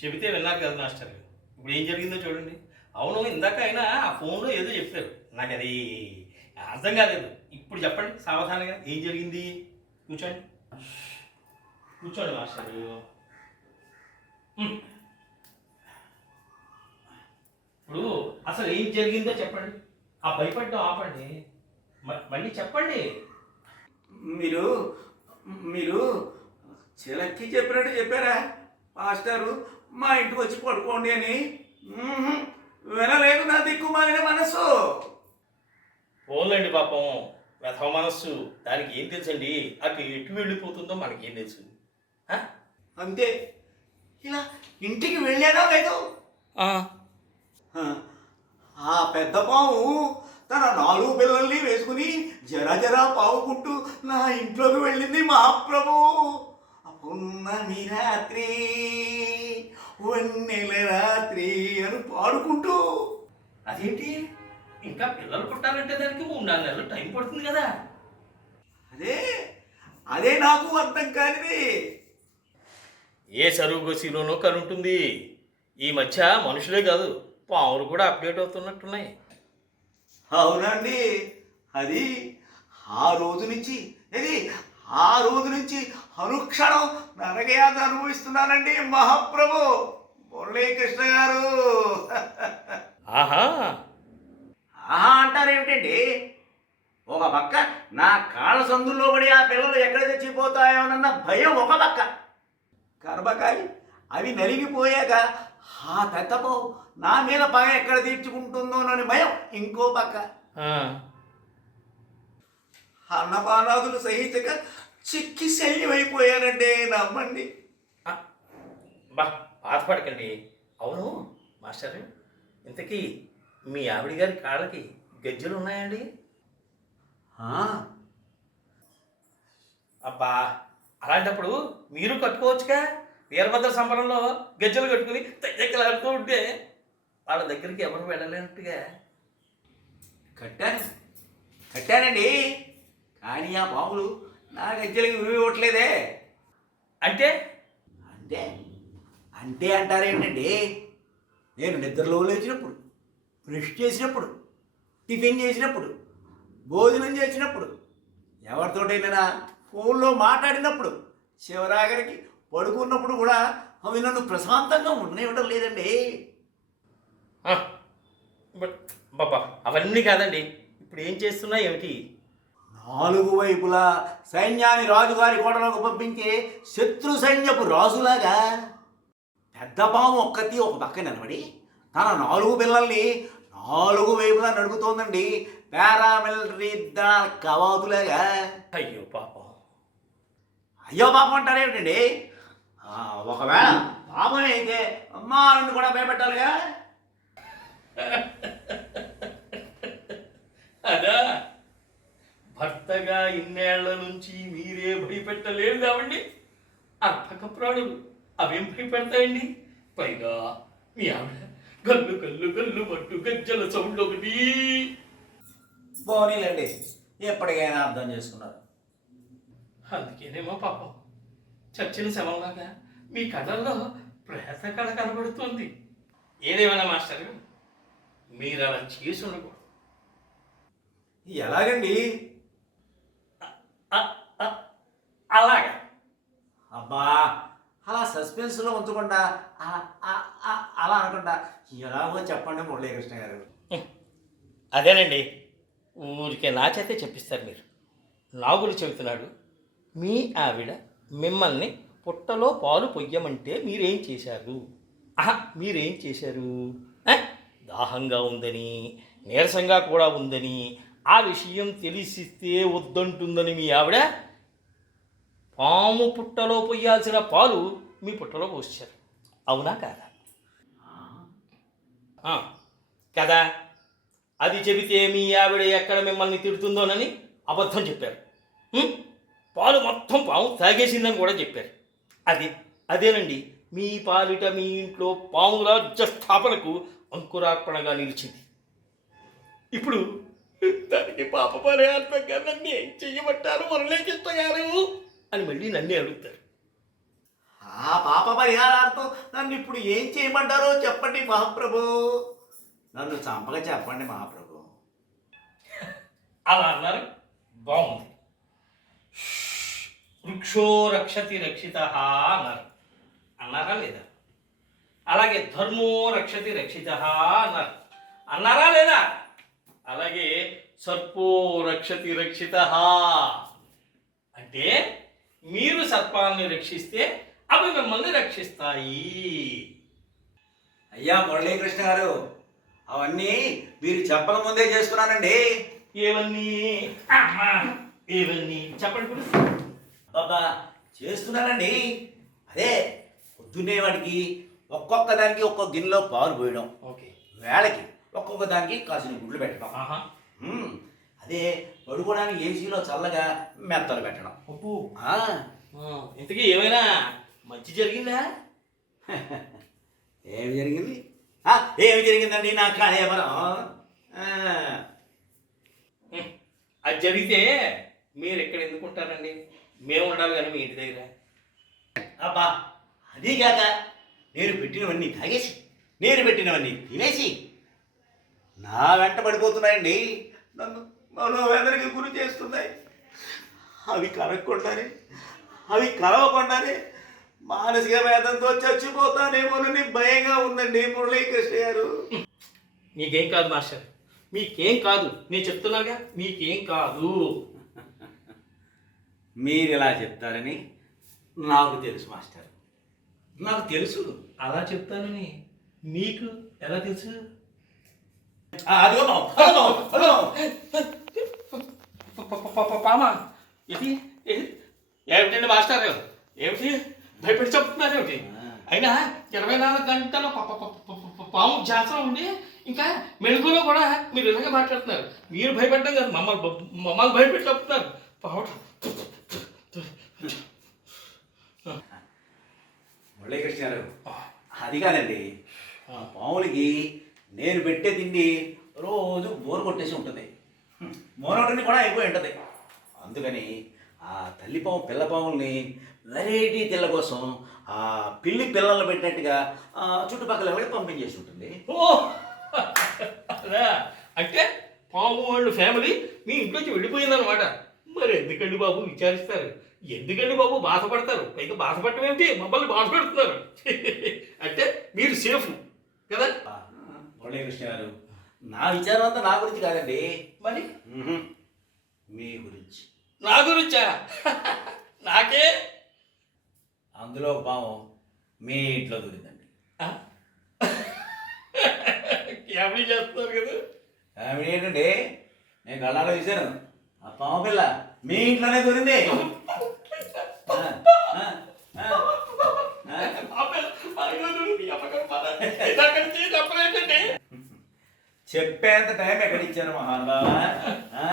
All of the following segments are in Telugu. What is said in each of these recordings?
చెబితే వెళ్ళాక కదా మాస్టర్. ఇప్పుడు ఏం జరిగిందో చూడండి. అవును ఇందాక అయినా ఆ ఫోన్లో ఏదో చెప్పారు. నాకు అది అర్థం కాలేదు. ఇప్పుడు చెప్పండి సావధానంగా ఏం జరిగింది? కూర్చోండి. కూర్చోండి మాస్టర్. ఇప్పుడు అసలు ఏం జరిగిందో చెప్పండి. ఆ భయపడ్డం ఆపండి. మళ్ళీ చెప్పండి. మీరు మీరు చిలక్కి చెప్పినట్టు చెప్పారా మాస్టారు? మా ఇంటికి వచ్చి పడుకోండి అని. వినలేదు నా దిక్కుమాలిన మనసు. పోన్లండి పాపం. వ్యథ మనస్సు. దానికి ఏం తెలుసండి? అటు ఎటు వెళ్ళిపోతుందో మనకి ఏం తెలుసు. ఆ? అంతే. ఇలా ఇంటికి వెళ్ళానో లేదు. ఆ. పెద్ద పాము తన నాలుగు పిల్లల్ని వేసుకుని జర జర పావుకుంటూ నా ఇంట్లోకి వెళ్ళింది మహాప్రభు. పున్నమి రాత్రి వన్నెల రాత్రి అని పాడుకుంటూ. అదేంటి? ఇంకా పిల్లలు పుట్టాలంటే దానికి మూడు నాలుగు నెలలు టైం పడుతుంది కదా. అదే అదే నాకు అర్థం కానిది. ఏ సరుగోసిలోనో కనుంటుంది. ఈ మధ్య మనుషులే కాదు పాములు కూడా అప్డేట్ అవుతున్నట్టున్నాయి. అవునండి. అది ఆ రోజు నుంచి ఇది ఆ రోజు నుంచి అనుక్షణం నరకయాత అనుభవిస్తున్నానండి మహాప్రభు. మురళీకృష్ణ గారు. ఆహా. ఆహా అంటారేమిటండి ఒక పక్క నా కాళ్ళ సందుల్లో పడి ఆ పిల్లలు ఎక్కడ తెచ్చిపోతాయోనన్న భయం ఒక పక్క. కర్మకాలి అవి నలిగిపోయాక ఆ పెద్దపో నా మీద పగ ఎక్కడ తీర్చుకుంటుందోనని భయం ఇంకో పక్క. అన్నపానాదులు సహించక చిక్కి శల్యమైపోయానండి నమ్మండి. బా బాధపడకండి. అవును మాస్టర్ ఇంతకీ మీ ఆవిడ గారి కాళ్ళకి గజ్జలు ఉన్నాయండి? ఆ, అబ్బా అలాంటప్పుడు మీరు కట్టుకోవచ్చుగా? వీరభద్ర సంబరంలో గజ్జలు కట్టుకుని దగ్గర ఉంటే వాళ్ళ దగ్గరికి ఎవరు వెళ్ళలేనట్టుగా? కట్టాను. కట్టానండి. కానీ ఆ పాములు నా గజ్జలకి విలువ ఇవ్వట్లేదే. అంటే? అంటే అంటే అంటారేంటండి నేను నిద్రలో లేచినప్పుడు బ్రష్ చేసినప్పుడు టిఫిన్ చేసినప్పుడు భోజనం చేసినప్పుడు ఎవరితోటైనా ఫోన్లో మాట్లాడినప్పుడు చివరాగరికి పడుకున్నప్పుడు కూడా అవి నన్ను ప్రశాంతంగా ఉండనివ్వడం లేదండి. బాబా అవన్నీ కాదండి. ఇప్పుడు ఏం చేస్తున్నా ఏమిటి? నాలుగు వైపులా సైన్యాన్ని రాజుగారి కోటలకు పంపించే శత్రు సైన్యపు రాజులాగా పెద్ద పాము ఒక్కటి ఒక పక్క నిలబడి తన నాలుగు పిల్లల్ని నాలుగు వైపులా నడుపుతోందండి. పారామిలిటరీ దళాల కవాతులాగా. అయ్యో పాపం. అయ్యో పాపం అంటారేమిటండి ఒకవేళ పాపం అయితే అమ్మాలను కూడా భయపెట్టాలిగా. అదా. భర్తగా ఇన్నేళ్ళ నుంచి మీరే భయపెట్టలేదు కావండి అర్థక ప్రాణులు అవేం భయపెడతాయండి? పైగా మీ ఆవిడ గల్లు గల్లు గల్లు పట్టు గజ్జల సౌండ్ ఒకటి. పోనీలండి ఎప్పటికైనా అర్థం చేసుకున్నారు. అందుకేనేమో పాపం. చచ్చిన శవంలాగా మీ కళ్ళల్లో ప్రేత కళ కనబడుతుంది. ఏదేమైనా మాస్టర్ మీరు అలా చేసి ఉండకూడదు. ఎలాగండి అ- అ- అలాగా అబ్బా అలా సస్పెన్స్లో ఉంచకుండా ఆ- అలా అనకుండా. ఎలాగో చెప్పండి మురళీకృష్ణ గారు. అదేనండి. ఊరికే నా చేతే చెప్పిస్తారు మీరు. నాగులు చెబుతున్నాడు మీ ఆవిడ మిమ్మల్ని పుట్టలో పాలు పొయ్యమంటే మీరేం చేశారు? ఆహా మీరేం చేశారు? దాహంగా ఉందని నీరసంగా కూడా ఉందని ఆ విషయం తెలిసిస్తే వద్దంటుందని మీ ఆవిడ పాము పుట్టలో పొయ్యాల్సిన పాలు మీ పుట్టలో పోసారు అవునా కాదా? కదా? అది చెబితే మీ ఆవిడ ఎక్కడ మిమ్మల్ని తిడుతుందోనని అబద్ధం చెప్పారు? పాలు మొత్తం పాము తాగేసిందని కూడా చెప్పారు. అది అదేనండి. మీ పాలిట మీ ఇంట్లో పాము రాజ్య స్థాపనకు అంకురార్పణగా నిలిచింది. ఇప్పుడు దానికి పాప పరిహాత్మకంగా నన్ను ఏం చెయ్యమంటారు? మురళీకృష్ణ గారు అని మళ్ళీ నన్నే అడుగుతారు. ఆ పాప పరిహారార్థం నన్ను ఇప్పుడు ఏం చేయమంటారో చెప్పండి మహాప్రభు. నన్ను చంపక చెప్పండి మహాప్రభు. అలా అన్నారు. బాగుంది. వృక్షో రక్షతి రక్షిత అన్నారు. అన్నారా లేదా? అలాగే ధర్మో రక్షతి రక్షిత అన్నారు. అన్నారా లేదా? అలాగే సర్పో రక్షతి రక్షిత అంటే మీరు సర్పాలని రక్షిస్తే అవి మిమ్మల్ని రక్షిస్తాయి. అయ్యా మురళీకృష్ణ గారు అవన్నీ మీరు చెప్పక ముందే చేసుకున్నానండి. ఏవన్నీ? అమ్మా, ఏవన్నీ? చెప్పండి బాబా చేస్తున్నానండి. అదే పొద్దున్నే వాడికి ఒక్కొక్క దానికి ఒక్కొక్క గిన్నెలో పాలు పోయడం. ఓకే. వేళకి ఒక్కొక్క దానికి కాసిన గుడ్లు పెట్టడం. మ్మ్. అదే పడుకోవడానికి ఏసీలో చల్లగా మెత్తలు పెట్టడం. ఉప్పు ఇంతకీ ఏమైనా మంచి జరిగిందా? ఏమి జరిగింది? ఏమి జరిగిందండి? నా హ్మ్. అది జరిగితే మీరు ఎక్కడ ఎందుకు ఉంటారండి? మేము ఉండాలి కానీ మీ ఇంటి దగ్గర. అబ్బా అదీ కాక నేను పెట్టినవన్నీ తాగేసి నేను పెట్టినవన్నీ తినేసి నా వెంట పడిపోతున్నాయండి. నన్ను మనోవేదనకి గురి చేస్తున్నాయి. అవి కరగకుండానే అవి కరవకుండానే మానసిక వేదంతో చచ్చిపోతానేమోనని భయంగా ఉందండి మురళీకృష్ణ గారు మీకేం కాదు మాస్టర్ మీకేం కాదు నేను చెప్తున్నాగా మీకేం కాదు మీరు ఇలా చెప్తారని నాకు తెలుసు మాస్టర్ నాకు తెలుసు అలా చెప్తానని మీకు ఎలా తెలుసు. పామా ఇది? ఏమిటండి మాస్టర్ ఏమిటి భయపెట్టి చెప్తున్నారు ఏమిటి అయినా ఇరవై నాలుగు గంటలు పాము జాతర ఉండి ఇంకా మెలుగులో కూడా మీరు ఇలాగే మాట్లాడుతున్నారు. మీరు భయపెట్టడం కాదు మమ్మల్ని మమ్మల్ని భయపెట్టి చెప్తున్నారు. పావు మురళీకృష్ణ గారు అది కాదండి. పాములకి నేను పెట్టే తిండి రోజు బోరు కొట్టేసి ఉంటుంది. మోనోటని కూడా అయిపోయి ఉంటుంది. అందుకని ఆ తల్లి పాము పిల్ల పాముల్ని వెరైటీ తెల్ల కోసం ఆ పిల్లి పిల్లలు పెట్టినట్టుగా చుట్టుపక్కల ఎవరికి పంపించేసి ఉంటుంది? ఓ! అదా అంటే పాము వాళ్ళు ఫ్యామిలీ మీ ఇంట్లోంచి వెళ్ళిపోయిందనమాట మరి ఎందుకండి బాబు విచారిస్తారు? ఎందుకండి బాబు బాధపడతారు? పైగా బాధపడటం ఏమిటి? మమ్మల్ని బాధపెడుతున్నారు అంటే మీరు సేఫ్ కదా? మురళీకృష్ణ గారు నా విచారం అంతా నా గురించి కాదండి. మరి. మీ గురించి. నా గురించా? నాకే? అందులో పాము మీ ఇంట్లో దూరిందండి క్యాబరీ చేస్తున్నారు కదా? ఆమె ఏంటంటే నేను కళ్ళాలో చూశాను. ఆ పాము పిల్ల మీ ఇంట్లోనే దూరింది చెప్పేంత టైం ఎక్కడ ఇచ్చాను మహానుభావా ఆ?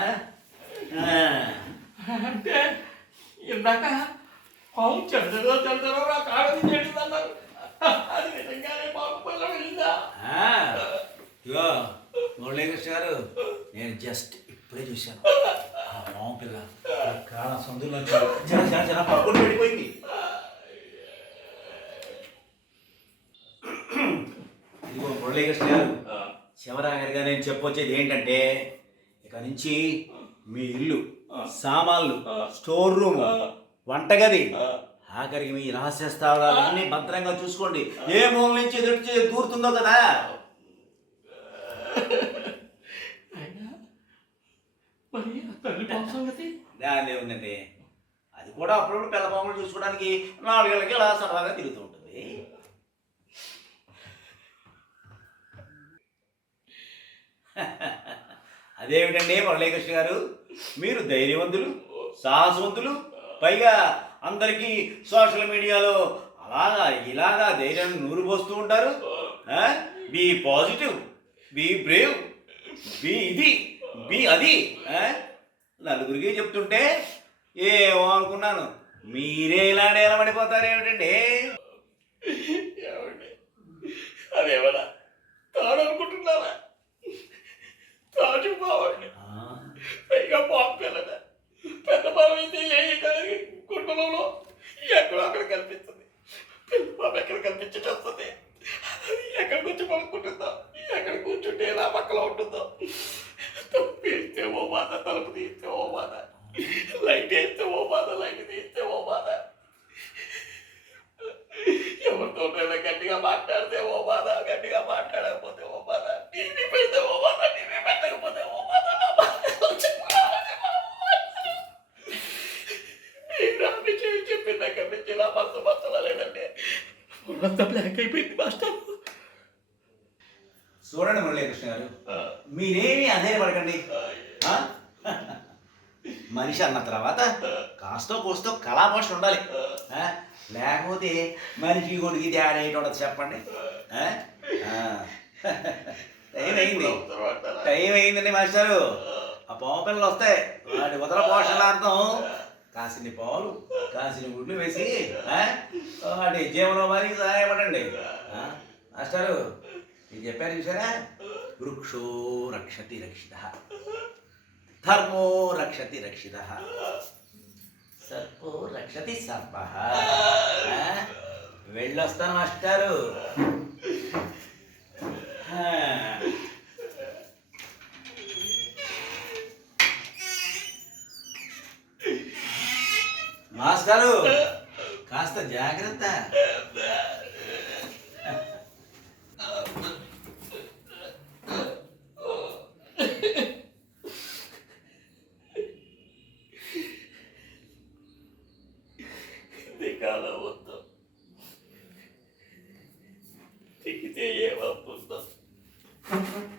ఆ. అంటే ఇందాక పాము చెడ్డదో చెడ్డదో నా కాడని చెడిందన్నారు అది నిజంగానే పాము పిల్ల వెళ్ళిందా. ఇగో మురళీకృష్ణ గారు నేను జస్ట్ ఇప్పుడే చూశాను. ఆ పాము పిల్ల కాళ్ళ సందులో జన జన జన పక్కన పడిపోయింది. ఇదిగో మురళీకృష్ణ గారు చివరాగరిగా నేను చెప్పొచ్చేది ఏంటంటే ఇక నుంచి మీ ఇల్లు సామాన్లు స్టోర్ రూమ్ వంటగది. ఆఖరికి మీ రహస్య స్థావరాలన్నీ భద్రంగా చూసుకోండి. ఏ మూల నుంచి ఎదుటి దూరుతుందో కదా? దాని ఉందండి అది కూడా అప్పుడప్పుడు పిల్ల పాములు చూసుకోవడానికి నాలుగేళ్ళకి ఇలా సరదాగా తిరుగుతూ ఉంటుంది. అదేమిటండి మురళీకృష్ణ గారు? మీరు ధైర్యవంతులు సాహసవంతులు పైగా అందరికీ సోషల్ మీడియాలో అలాగా ఇలాగా ధైర్యాన్ని నూరు పోస్తూ ఉంటారు. Be positive be brave be ఇది బీ అది నలుగురికి చెప్తుంటే ఏమో అనుకున్నాను. మీరే ఇలా నిలబడిపోతారు ఏమిటండి ఏమండి అదేమన్నా తాడు అనుకుంటున్నారా తాజు బావండి ఆ, పైగా పాము పిల్లట పెద్ద పాము అయితే ఏ గుంటలలో ఎక్కడో అక్కడ కనిపిస్తుంది పడుకుంటుందో ఎక్కడ కూర్చుంటే ఎలా పక్కలో ఉంటుందో తలుపు వేస్తే ఓ బాధ తలుపు తీస్తే ఓ బాధ లైట్ వేస్తే ఓ బాధ లైట్ తీస్తే ఓ బాధ ఎవరితోనైనా గట్టిగా మాట్లాడితే ఓ బాధ గట్టిగా మాట్లాడకపోతే ఓ బాధ టీవీ పెడితే ఓ బాధ టీవీ పెట్టకపోతే ఓ బాధ నా బాధ రామి చేయి చెప్పిన దగ్గర నుంచి నా మనసు మచ్చలేదండి అంతా బ్లాక్ అయిపోయింది మాస్టర్ చూడండి మురళీకృష్ణ గారు. మీరేమీ అధైర్యపడకండి? మనిషి అన్న తర్వాత కాస్తో కోస్తో కళాపోషణ ఉండాలి? లేకపోతే మనిషి కొడుకు తేడా ఉండదు చెప్పండి. టైం అయింది. టైం అయిందండి మాస్టారు. ఆ. పావు పిల్లలు వస్తాయి. వాటి ఉదర పోషణార్థం కాసిని పాలు కాసిన గుడ్లు వేసి? వాటి జీవనోపాధికి సహాయపడండి? మాస్టారు ఇది చెప్పారు చూసారా? వృక్షో రక్షతి రక్షిత. ధర్మో రక్షతి రక్షిత. సర్పో రక్షతి సర్ప. వెళ్ళొస్తాను మాస్టారు. మాస్టారు కాస్త జాగ్రత్త. 生きていけばもんだ。